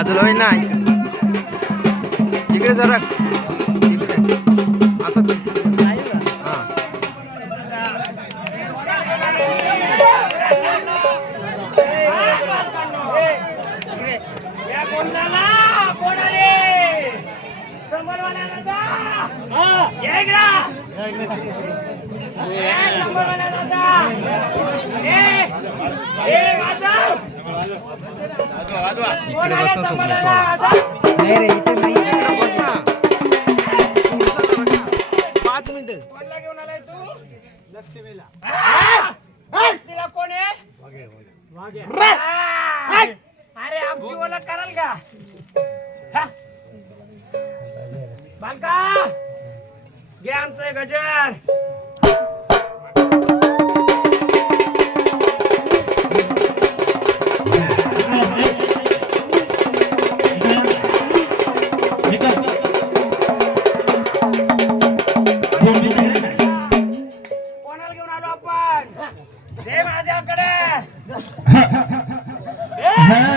बाजूला होईल ना इकडे जरा इकडे. असं कर. हा. इकडे बस ना सोबत थोडा. नाही रे इथे नाही. पाच मिनिट. तिला कोण आहे. अरे आमची ओळख कराल का? हा? बालका! घे आमचं गजर. হ্যাঁ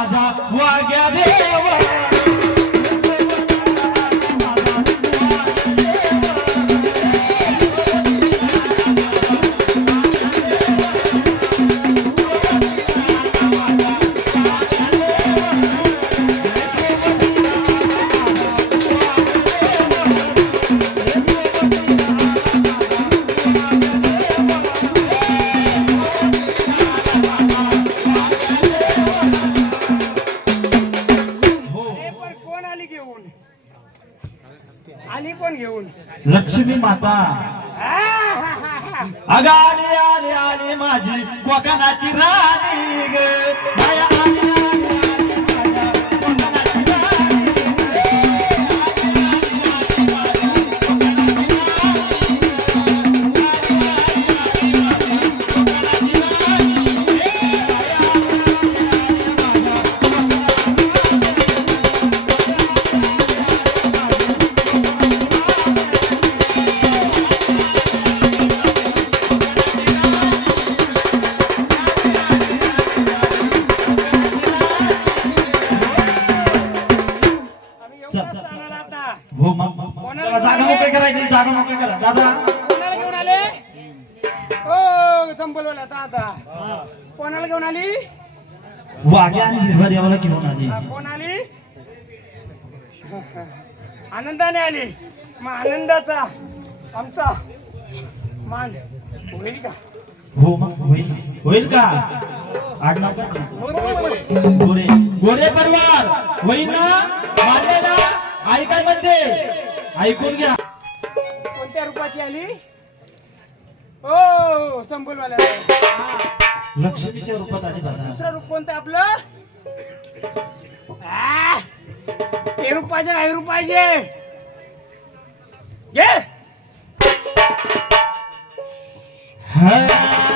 माझा वाग्या देवा घेऊन. आली कोण घेऊन? लक्ष्मी माता. आहाहाहा. अग आली आली आली माझी कोकणाची राणी ग. हो मग चला, जागा मोकळी करायची जागा मोकळी करा. दादा. कोणाला घेऊन आले? ओ चंपलवाला दादा कोणाला घेऊन आली? वाघ्या आणि हिरवा देवाला घेऊन आली. हा, कोण आली? आनंदाने आली. मग आनंदाचा आमचा मान होईल का? हो मग होईल. होईल का? आडनाव काय? तुमचं? गोरे. गोरे परिवार. होईल ना? आई काय म्हणते? ऐकून घ्या. कोणत्या रूपाची आली? ओ संबुलवाल्या. लक्ष्मीच्या रूपात आली दुसरं रूप कोणतं आपलं? आ, हे रूप पाहिजे हे रूप पाहिजे. घे. अगं